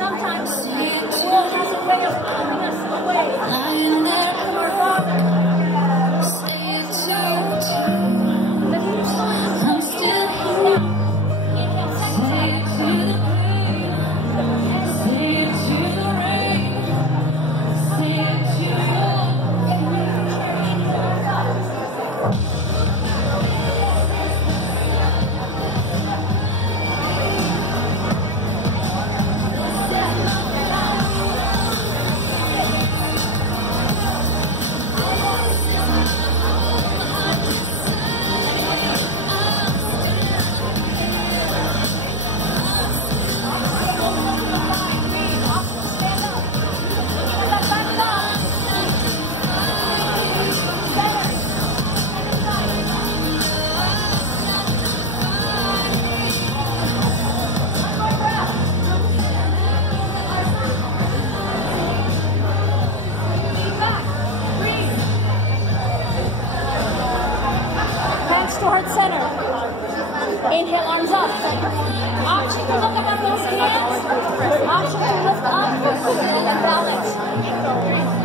Sometimes the world has a way of pulling us away. Lying there from our Father. But he's still I'm still here. Inhale, second time. Say it to the rain. Say it to the rain. Say it to the rain. Heart center. Inhale, arms up. Option to look above those hands. Option to lift up and balance.